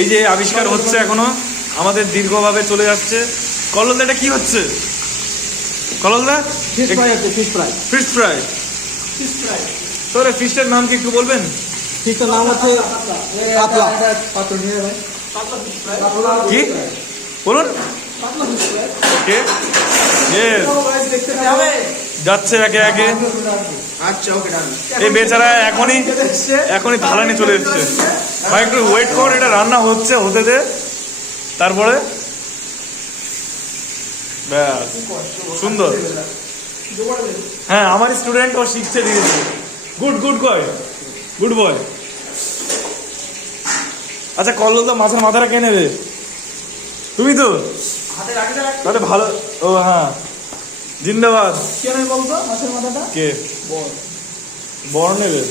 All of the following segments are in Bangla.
এই যে আবিষ্কার হচ্ছে এখনো আমাদের দীর্ঘভাবে চলে যাচ্ছে। কললদা এটা কি হচ্ছে? কললদা ফিশ ফ্রাই আছে, fish fry. Fish fry. Fish fry. তোর ফিশের নাম কি একটু বলবেন? ফিশটার নাম হচ্ছে কাতলা। পাত্র নিয়ে ভাই। কাতলা ফিশ ফ্রাই। কি বলুন? কাতলা ফিশ ফ্রাই। ওকে ইয়েস, দেখতে হবে। যাচ্ছে একে একে। আচ্ছা ওকে ডান। এই বেচারা এখনই থালা নিয়ে চলে এসছে। ভাই একটু ওয়েট কর, এটা রান্না হচ্ছে, হতে দে, তারপরে ব্যাস সুন্দর। হ্যাঁ আমার স্টুডেন্ট ও শিখছে, দিয়েছে। Good good boy, good boy. আচ্ছা কললদা মাছের মাথাটা কে নেবে? তুমি তো তাহলে ভালো। ও হ্যাঁ জিন্দাবাদ। কে নেবে বলতো মাছের মাথাটা? কে? বল। বর নেবে?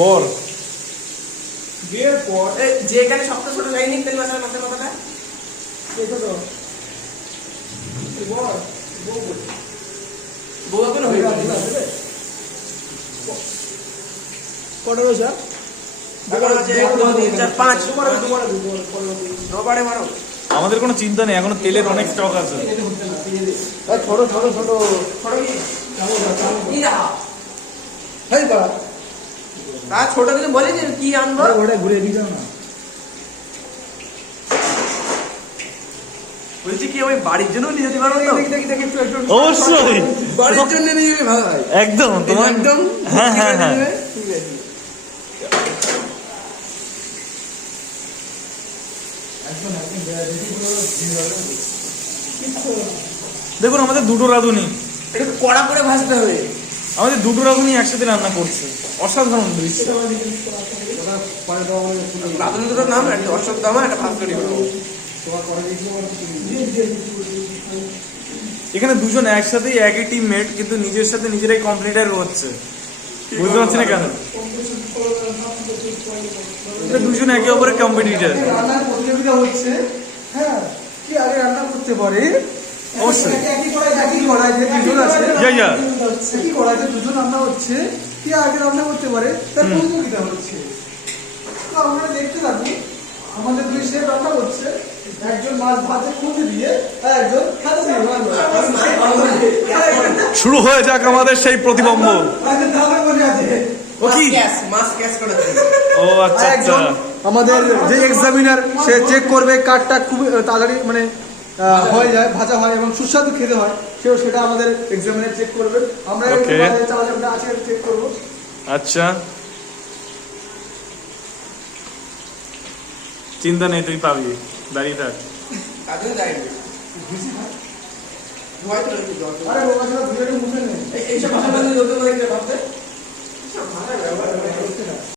বর বিয়ের পর যে এখানে সবচেয়ে ছোট যায়নি তেল মাছের মাথাটা কে ছোট? বল। বউ এখন হয়ে যাবে। কটা রয়েছে? এখন আছে 1 2 3 4 5 দুবারে মারো। আমাদের কোনো চিন্তা নেই, এখনো তেলের অনেক স্টক আছে। ছোট ছোট ছোট ছোট কি রাখা হেই বা তা ছোট কিছু বলি যে কি আনবো ওটা ঘুরে দিয়ে যাও না। বলছি কি ওই বাড়ির জন্য নিয়ে যেতে পারবো তো? দেখি অবশ্যই বাড়ির জন্য নিয়ে গেলে ভালো হয়। একদম তোমার একদম। হ্যাঁ হ্যাঁ হ্যাঁ। ঠিক আছে। দেখুন আমাদের দুটো রাঁধুনি, এটা কড়া করে ভাজতে হবে। আমাদের দুটো রাঁধুনি একসাথে রান্না করছে, অসাধারণ দৃশ্য। রাঁধুনি দুটোর নাম একটা অশ্বত্থামা, একটা ভাস্করি হলো। এখানে দুজন একসাথেই একই টিমমেট, কিন্তু নিজের সাথে নিজেরাই কম্পিটিটর হচ্ছে। বুঝতে পারছি না কেন এটা দুজন একে অপরের কম্পিটিটর। রান্নার প্রতিযোগিতা হচ্ছে। হ্যাঁ কি আগে রান্না করতে পারে? অবশ্যই একই কড়াই যে দুজন আছে, একই কড়াই যে দুজন রান্না হচ্ছে, কি আগে রান্না করতে পারে তার প্রতিযোগিতা হচ্ছে। তো আমরা দেখতে থাকি, আমাদের দুই শেফ রান্না করছে, একজন মাছ ভাজে খুঁজে দিয়ে আর একজন খাতে দিয়ে শুরু হয়ে যাক আমাদের সেই প্রতিবম্ব। ও কি মাছ ক্যাচ করে ও আচ্ছা আচ্ছা। আমাদের যে এক্সামিনার সে চেক করবে কাঠটা খুব তাড়াতাড়ি মানে হয়ে যায়, ভাজা হয় এবং সুস্বাদু খেতে হয়, সেটা আমাদের এক্সামিনার চেক করবে। আমরা আছে চেক করবো। আচ্ছা চিন্তা নেই, তুই পাবি, দাঁড়িয়ে থাক। আরে বাবা, এইসব ভাষা ভাবতে